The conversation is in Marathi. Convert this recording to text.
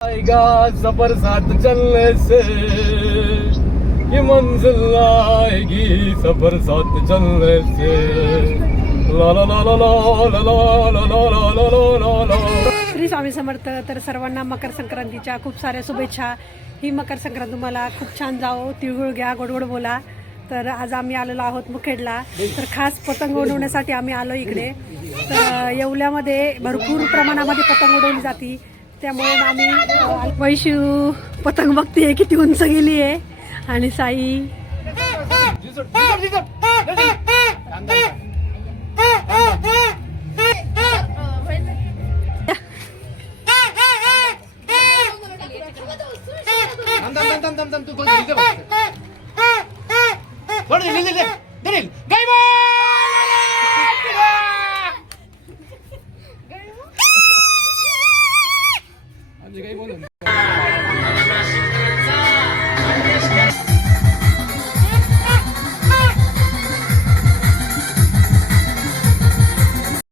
आएगा सफर साथ चलने से ये मंजिल आएगी सफर साथ चलने से ला ला ला ला ला ला ला ला ला ला ला ला ला। श्री स्वामी समर्थ. तर सर्वांना मकर संक्रांतीच्या खूप साऱ्या शुभेच्छा. ही मकर संक्रांत तुम्हाला खूप छान जाओ. तिळगुळ घ्या, गोडगोड बोला. तर आज आम्ही आलेलो आहोत मुखेडला. तर खास पतंग उडवण्यासाठी आम्ही आलो इकडे. तर येवल्यामध्ये भरपूर प्रमाणामध्ये पतंग उडवली जाते. त्यामुळे आम्ही वैशू पतंग बघते किती उंच गेली आहे आणि साई